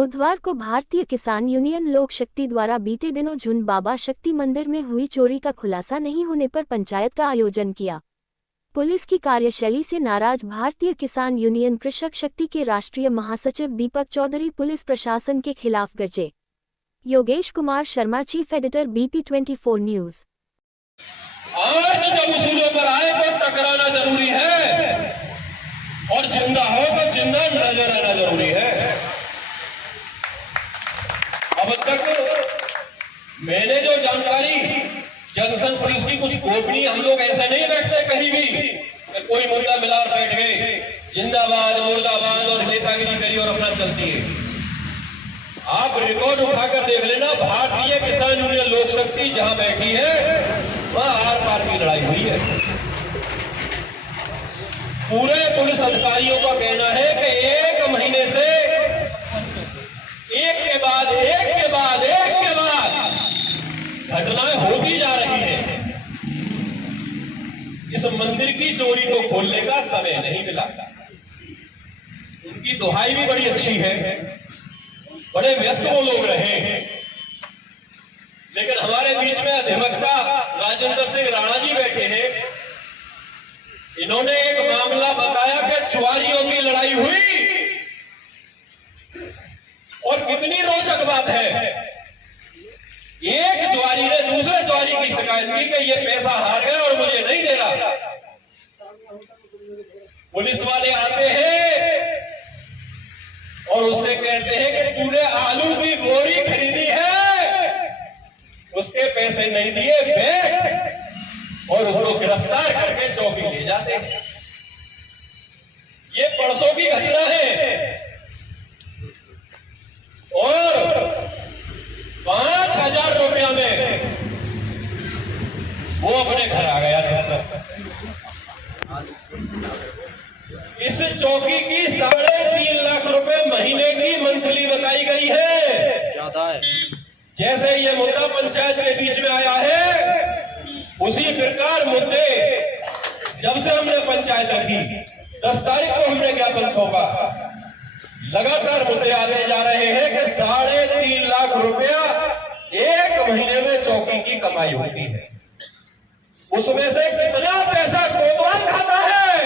बुधवार को भारतीय किसान यूनियन लोक शक्ति द्वारा बीते दिनों झुंड बाबा शक्ति मंदिर में हुई चोरी का खुलासा नहीं होने पर पंचायत का आयोजन किया। पुलिस की कार्यशैली से नाराज भारतीय किसान यूनियन कृषक शक्ति के राष्ट्रीय महासचिव दीपक चौधरी पुलिस प्रशासन के खिलाफ गरजे। Yogesh Kumar Sharma, chief editor, BP24 news. आज जब उसूलों पर आए तो टकराना जरूरी है और जिंदा हो तो जिंदा नजर आना जरूरी है। अब तक मैंने जो जानकारी जंक्शन पुलिस की कुछ गोपनीय, हम लोग ऐसे नहीं बैठते कहीं भी कि कोई मुद्दा मिला और बैठ गए, जिंदाबाद मुर्दाबाद और नेतागिरी करी और अपना चलती है। आप रिकॉर्ड उठाकर देख लेना, भारतीय किसान यूनियन लोक शक्ति जहां बैठी है वहां आर पार की लड़ाई हुई है। पूरे पुलिस अधिकारियों का कहना है कि एक महीने से एक के बाद घटनाएं होती जा रही है। इस मंदिर की चोरी को खोलने का समय नहीं मिला। उनकी दुहाई भी बड़ी अच्छी है, बड़े व्यस्त वो लोग रहे हैं, लेकिन हमारे बीच में अधिवक्ता राजेंद्र सिंह राणा जी बैठे हैं। इन्होंने एक मामला बताया कि चुआरियों की लड़ाई हुई और कितनी रोचक बात है, एक जुआरी ने दूसरे जुआरी की शिकायत की कि ये पैसा हार गया और मुझे नहीं दे रहा। पुलिस वाले आते हैं और उससे कहते हैं कि तूने आलू की बोरी खरीदी है, उसके पैसे नहीं दिए, बैठ, और उसको गिरफ्तार करके चौकी ले जाते हैं। ये परसों की घटना है और 5,000 रुपया में वो अपने घर आ गया था। इस चौकी की 3.5 लाख रुपए महीने की मंथली बताई गई है, ज्यादा है। जैसे ये मुद्दा पंचायत के बीच में आया है, उसी प्रकार मुद्दे जब से हमने पंचायत रखी, 10 तारीख को हमने ज्ञापन सौंपा, लगातार मुद्दे आते जा रहे हैं कि 3.5 लाख रुपया एक महीने में चौकी की कमाई होती है। उसमें से कितना पैसा कोतवाल खाता है,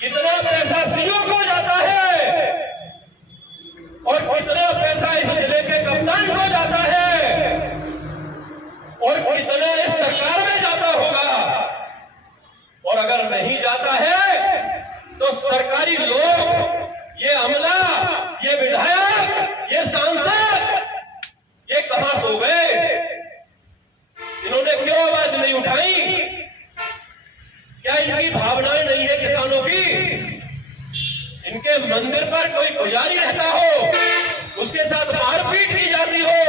कितना पैसा सीओ को जाता है और कितना पैसा इस जिले के कप्तान को जाता है और कितना इस सरकार में जाता होगा। और अगर नहीं जाता है तो सरकारी लोग, ये अमला, ये विधायक, ये सांसद, ये कहां सो गए? इन्होंने क्यों आवाज नहीं उठाई? क्या इनकी भावनाएं नहीं है किसानों की? इनके मंदिर पर कोई पुजारी रहता हो, उसके साथ मारपीट की जाती हो,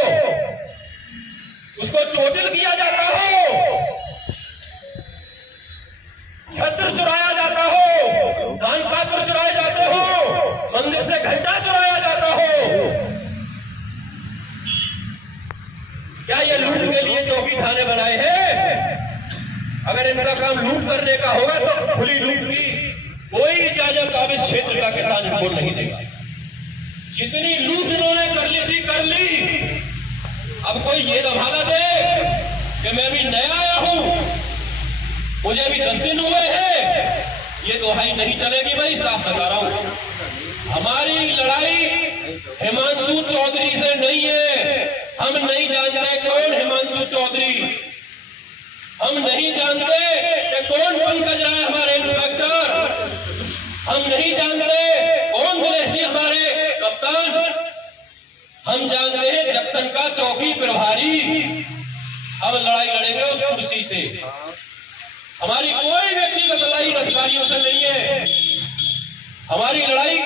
उसको चोटिल किया जाता हो, छत्र चुराया जाता हो, दान पात्र चुराए जाते हो, मंदिर से घंटा चुराया जाता हो। क्या ये लूट के लिए चौकी थाने बनाए हैं? अगर इनका काम लूट करने का होगा तो खुली लूट की कोई इजाजत अब इस क्षेत्र का किसान इनको नहीं देगा। जितनी लूट इन्होंने कर ली थी, कर ली। अब कोई ये दबाना दे कि मैं भी नया आया हूं, मुझे अभी 10 दिन हुए हैं, ये दुहाई नहीं चलेगी भाई, साफ बता रहा हूं। हमारी लड़ाई हिमांशु चौधरी से नहीं है। हम नहीं जानते कौन हिमांशु चौधरी, हम नहीं जानते कि कौन पंकज राय हमारे इंस्पेक्टर, हम नहीं जानते कौन दिनेशी हमारे कप्तान, हम जानते हैं जंक्शन का चौकी प्रभारी। हम लड़ाई लड़ेंगे उस कुर्सी से, हमारी कोई व्यक्तिगत लड़ाई अधिकारियों से नहीं है। हमारी लड़ाई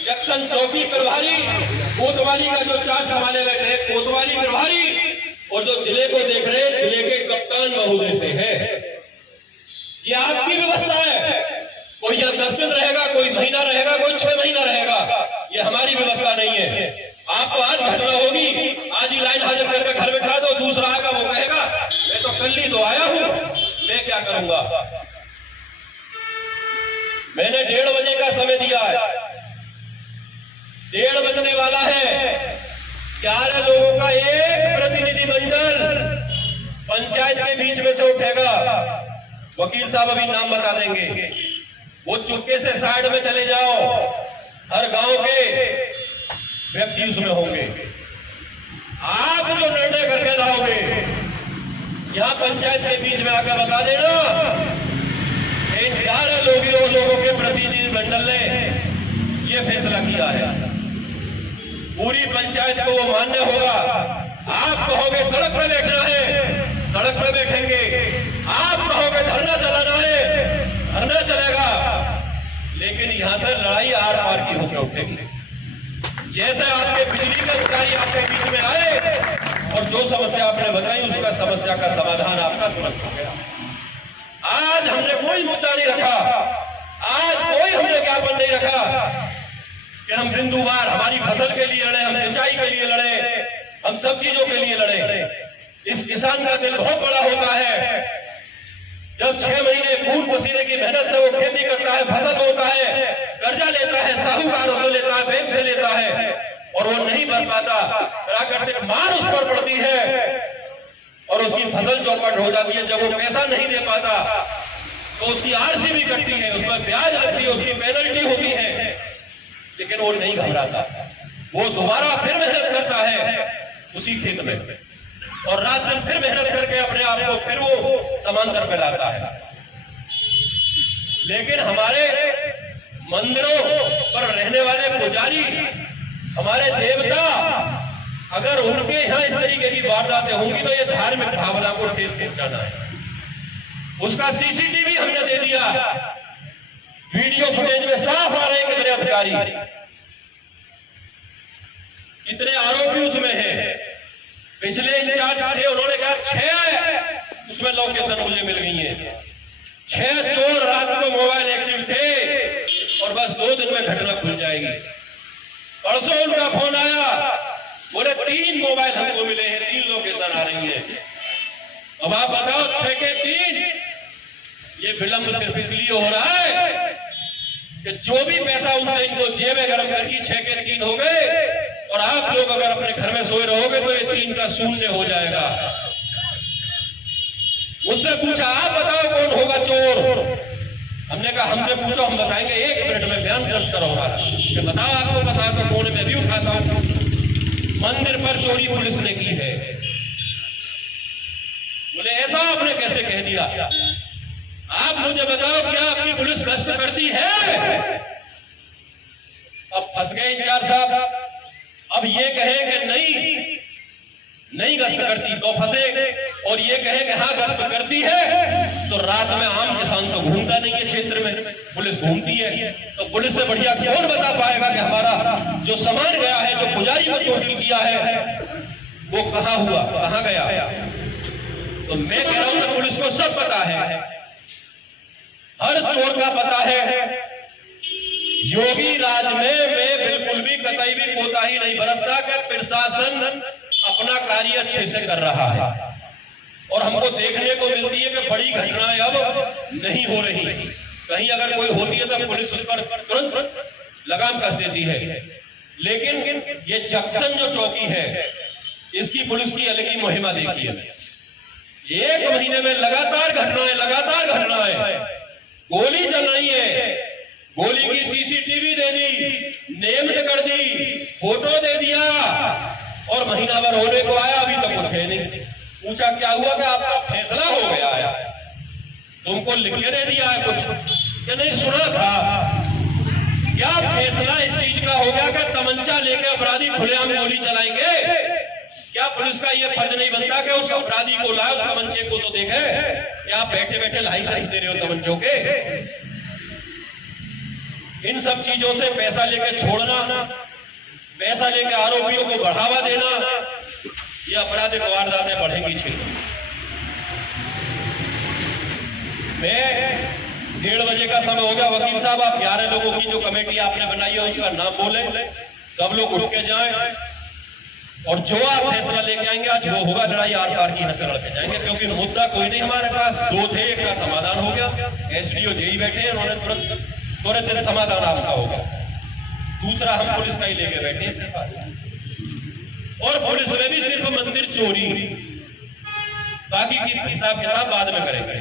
जंक्शन चौकी प्रभारी, कोतवाली का जो चार्ज संभाले बैठे हैं कोतवाली प्रभारी, और जो जिले को देख रहे हैं जिले के कप्तान महोदय से है। ये आपकी व्यवस्था है, कोई यहाँ 10 दिन रहेगा, कोई महीना रहेगा, कोई 6 महीना रहेगा, ये हमारी व्यवस्था नहीं है। आपको आज घटना होगी, आज ही लाइन हाजिर करके घर बैठा दो, दूसरा आएगा वो कहेगा मैं तो कल ही तो आया हूं, मैं क्या करूंगा। मैंने 1:30 बजे का समय दिया है, 1:30 बजने वाला है। 11 लोगों का एक प्रतिनिधिमंडल पंचायत के बीच में से उठेगा। वकील साहब अभी नाम बता देंगे। वो चुपके से साइड में चले जाओ। हर गांव के व्यक्ति उसमें होंगे। आप जो निर्णय करके लाओगे, यहां पंचायत के बीच में आकर बता देना, इन 11 लोगों के प्रतिनिधिमंडल ने ये फैसला किया है। पूरी पंचायत को वो मान्य होगा। आप कहोगे सड़क पर बैठना है, सड़क पर बैठेंगे। आप कहोगे धरना चलाना है, धरना चलेगा। लेकिन यहां से लड़ाई आर पार की होकर उठेगी। जैसे आपके बिजली के अधिकारी आपके बीच में आए और जो समस्या आपने बताई, उसका समस्या का समाधान आपका तुरंत हो गया। आज हमने कोई मुद्दा नहीं रखा, आज कोई हमने ज्ञापन नहीं रखा कि हम बिंदुवार हमारी फसल के लिए लड़े, हम सिंचाई के लिए लड़े, हम सब चीजों के लिए लड़े। इस किसान का दिल बहुत बड़ा होता है। जब 6 महीने खून पसीने की मेहनत से वो खेती करता है, फसल बोता है, कर्जा लेता है, साहूकारों से लेता है, बैंक से लेता है, और वो नहीं भर पाता, प्राकृतिक मार उस पर पड़ती है और उसकी फसल चौपट हो जाती है। जब वो पैसा नहीं दे पाता तो उसकी आरसी भी कटती है, उस पर ब्याज लगती है, उसकी पेनल्टी होती है, लेकिन वो नहीं घबराता। वो दोबारा फिर मेहनत करता है उसी खेत में, और रात दिन फिर मेहनत करके अपने आप को फिर वो समांतर पे लाता है। लेकिन हमारे मंदिरों पर रहने वाले पुजारी, हमारे देवता, अगर उनके यहां इस तरीके की वारदातें होंगी तो ये धार्मिक भावना को ठेस पहुंचाना है। उसका सीसीटीवी हमने दे दिया। वीडियो फुटेज में साफ आ रहे हैं कितने अधिकारी, कितने आरोपी उसमें हैं। पिछले इंचार्ज थे, उन्होंने कहा 6 उसमें लोकेशन मुझे मिल गई है। 6 चोर रात को मोबाइल एक्टिव थे और बस 2 दिन में घटना खुल जाएगी। परसों उनका फोन आया, बोले 3 मोबाइल हमको मिले हैं, 3 लोकेशन आ रही है। अब आप बताओ 6 के 3, ये विलंब सिर्फ इसलिए हो रहा है कि जो भी पैसा उनसे इनको जेबें गर्म करके 6 के 3 हो गए, और आप लोग अगर अपने घर में सोए रहोगे तो ये 3 का शून्य हो जाएगा। मुझसे पूछा आप बताओ कौन होगा चोर। हमने कहा हमसे पूछो, हम बताएंगे। 1 मिनट में बयान दर्ज करो हमारा कि बताओ, आपको पता तो कौन, मैं भी उठाता हूं। मंदिर पर चोरी पुलिस ने की है। बोले ऐसा आपने कैसे कह दिया? आप मुझे बताओ क्या आपकी पुलिस गश्त करती है? अब फंस गए इंचार्ज साहब। अब ये कहे कि नहीं गश्त करती तो फंसे, और ये कहे कि हाँ गश्त करती है, तो रात में आम किसान तो घूमता नहीं है क्षेत्र में, पुलिस घूमती है। तो पुलिस से बढ़िया कौन बता पाएगा कि हमारा जो सामान गया है, जो पुजारी को चोटिल किया है, वो कहां हुआ, कहां गया? तो मैं कह रहा हूं कि पुलिस को सब पता है, हर चोर का पता है। योगी राज में मैं बिल्कुल भी कतई भी कोताही नहीं बरतता कि प्रशासन अपना कार्य अच्छे से कर रहा है, और हमको देखने को मिलती है कि बड़ी घटनाएं अब नहीं हो रही। कहीं अगर कोई होती है तो पुलिस उस पर तुरंत लगाम कस देती है। लेकिन ये जंक्शन जो चौकी है, इसकी पुलिस की अलग ही मुहिमा देखी है। 1 महीने में लगातार घटनाएं, गोली चलाई है, गोली की सीसीटीवी दे दी, नेम्ड कर दी, फोटो दे दिया, और महीना भर होने को आया, अभी तक कुछ है नहीं। पूछा क्या हुआ? कि आपका फैसला हो गया है, तुमको लिख के दे दिया है कुछ? कि नहीं सुना था। क्या फैसला इस चीज का हो गया कि तमंचा लेके अपराधी खुलेआम गोली चलाएंगे? क्या पुलिस का यह फर्ज नहीं बनता कि उस अपराधी को लाए, उस तमंचे को तो देखे? क्या आप बैठे बैठे लाइसेंस दे रहे हो तमंचों के? इन सब चीजों से पैसा लेके छोड़ना, पैसा लेके आरोपियों को बढ़ावा देना, ये आपराधिक वारदातें बढ़ेंगी क्षेत्र में। मैं 1:30 बजे का समय हो गया। वकील साहब, आप 11 लोगों की जो कमेटी आपने बनाई है उसका नाम बोले, सब लोग उठ के जाएं, और जो आप फैसला लेके आएंगे आज वो होगा। लड़ाई आर पार की नजर लड़के जाएंगे, क्योंकि मुद्दा कोई नहीं हमारे पास। 2 थे, एक का समाधान हो गया। एसडीओ जेई बैठे हैं, उन्होंने तुरंत समाधान आपका होगा। दूसरा हम पुलिस का ही लेके बैठे हैं सिर्फ, और पुलिस में भी सिर्फ मंदिर चोरी, बाकी की हिसाब किताब बाद में करेंगे।